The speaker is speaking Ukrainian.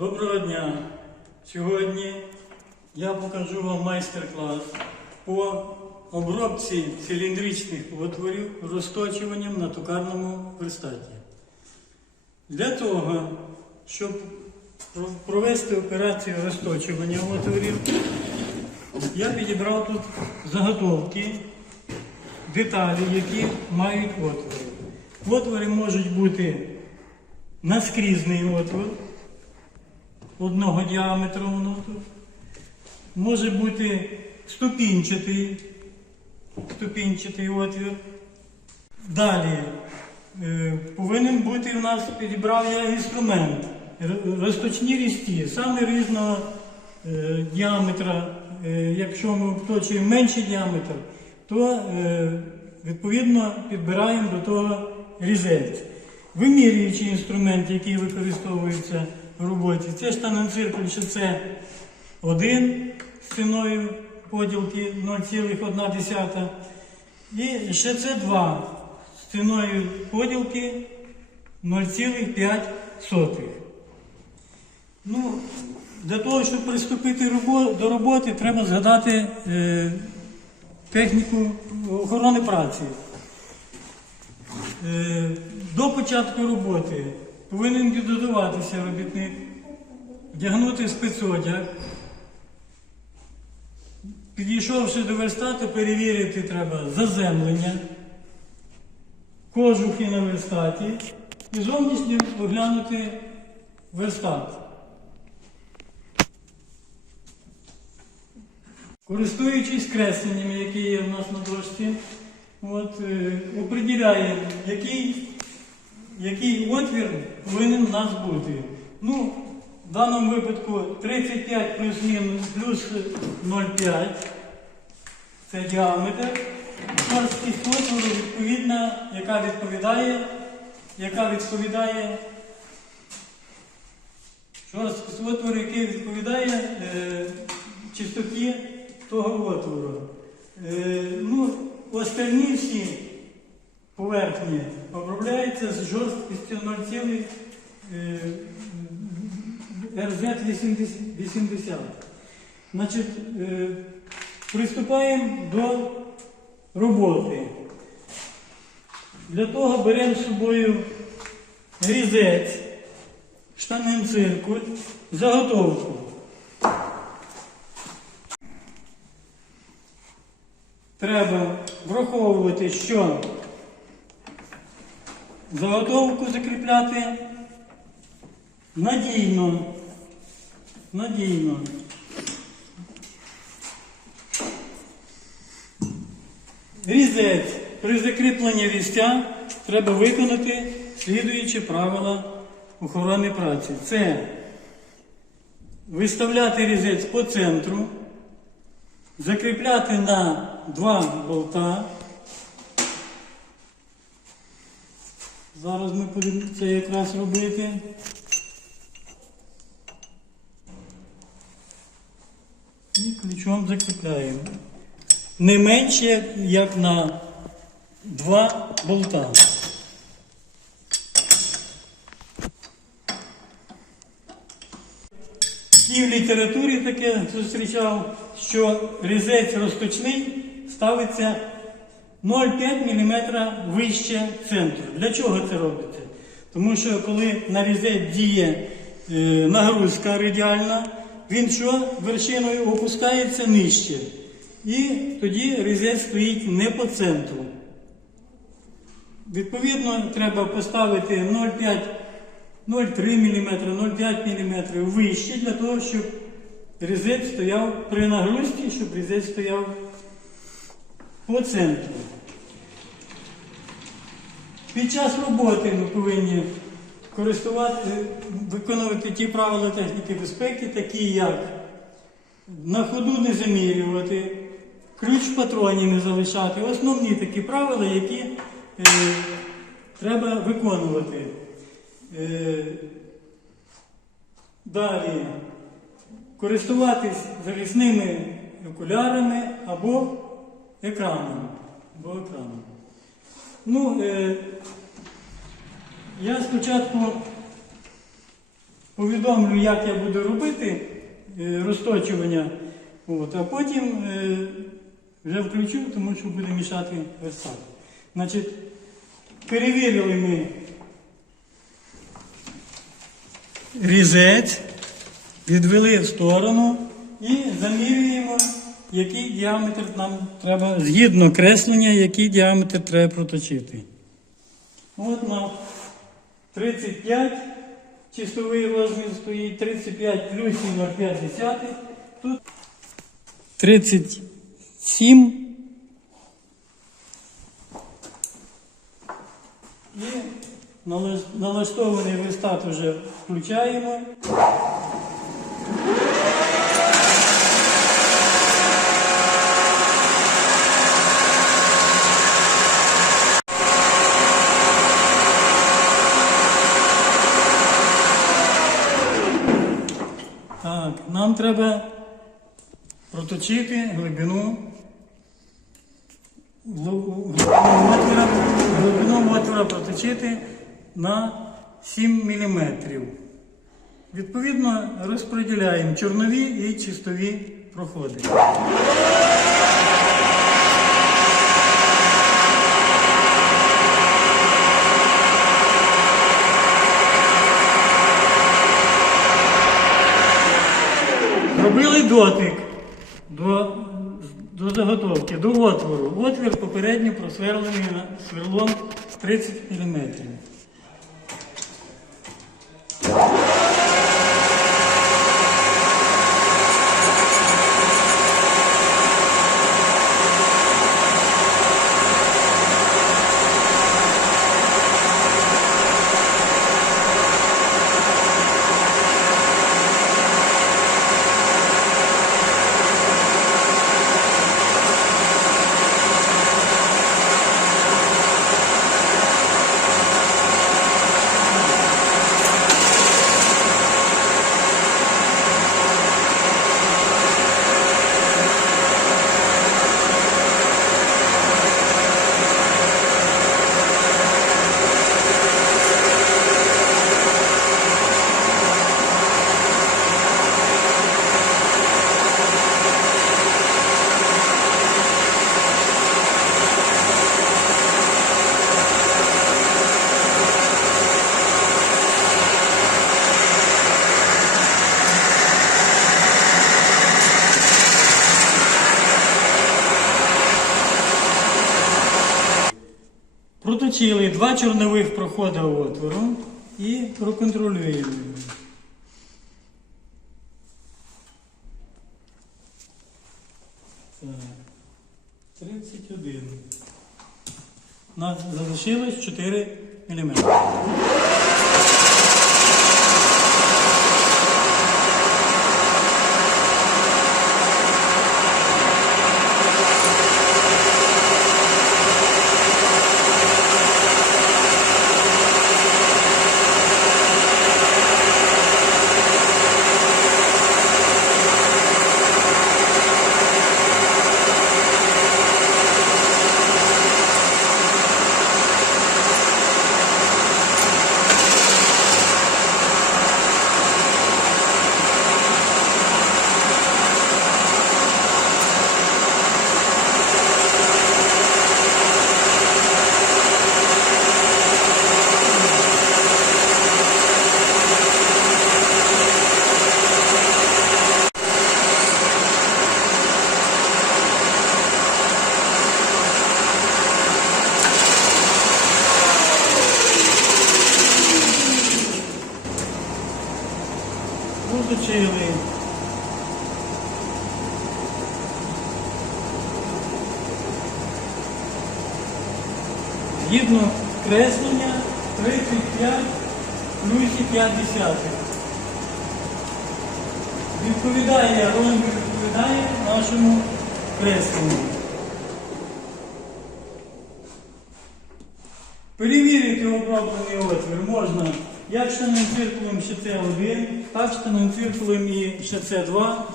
Доброго дня! Сьогодні я покажу вам майстер-клас по обробці циліндричних отворів розточуванням на токарному верстаті. Для того, щоб провести операцію розточування отворів, я підібрав тут заготовки, деталі, які мають отвори. Отвори можуть бути наскрізний отвор одного діаметру воно тут. Може бути ступінчатий, ступінчатий отвір. Далі е, повинен бути у нас підібрав я інструмент. Розточні різці, саме різного е, діаметра. Е, якщо ми вточуємо менший діаметр, то відповідно підбираємо до того різець. Вимірюючий інструмент, який використовується в роботі, це штангенциркуль, що це один з ціною поділки 0,1. І ще це 2 з ціною поділки 0,5. Ну, для того, щоб приступити до роботи, треба згадати е, техніку охорони праці. Е, До початку роботи повинен підготуватися робітник, вдягнути спецодяг. Підійшовши до верстату, перевірити треба заземлення, кожухи на верстаті і зовнішньо оглянути верстат. Користуючись кресленнями, які є в нас на дошці, от, е, определяємо, який, який отвір повинен у нас бути. Ну, в даному випадку 35 плюс-мінус плюс 0,5 це діаметр. Шорсткість отвору відповідна, яка відповідає, яка відповідає шорсткість отвору, який відповідає е, чистоті того отвору. Е, ну, остальні всі поверхні обробляються з жорсткістю 0,0 е, RZ80. Значить, е, приступаємо до роботи. Для того беремо з собою різець, штангенциркуль, заготовку. Треба враховувати, що заготовку закріпляти надійно. Надійно. Різець при закріпленні різця треба виконати слідуючі правила охорони праці. Це виставляти різець по центру, закріпляти на два болта. Зараз ми будемо це якраз робити. І ключом закріпляємо. Не менше, як на два болта. І в літературі таке зустрічав, що різець розточний ставиться 0,5 мм вище центру. Для чого це робиться? Тому що коли на різець діє е, нагрузка радіальна, він що вершиною опускається нижче. І тоді різець стоїть не по центру. Відповідно, треба поставити 0,5 0,3 мм, 0,5 мм вище для того, щоб різець стояв при нагрузці, щоб різець стояв по центру. Під час роботи ми повинні виконувати ті правила техніки безпеки, такі як на ходу не замірювати, ключ в патроні не залишати. Основні такі правила, які е, треба виконувати. Е, далі користуватись захисними окулярами або екраном. Або екраном. Ну, е, я спочатку повідомлю, як я буду робити е, розточування, от, а потім е, вже включу, тому що буде мішати верстат. Значить, перевірили ми різець, відвели в сторону і замірюємо, який діаметр нам треба, згідно креслення, який діаметр треба проточити. От на 35 чистовий розмір стоїть, 35 плюс 0,5. Тут 37 і налаштований верстат вже включаємо. Так, нам треба проточити глибину отвора, глибину отвора проточити на 7 мм. Відповідно, розподіляємо чорнові і чистові проходи. Робили дотик до, до заготовки, до отвору. Отвір попередньо просверлений сверлом 30 мм. Проточили два чорнових проходи отвору і проконтролюємо. Так, 31. У нас залишилось 4 мм. Згідно креслення 35 плюс 5 десятих. Відповідає, розмір відповідає нашому кресленню. Перевірити оброблений отвір можна як штаним циркулем ще це 1 так штаним циркулем і ще це 2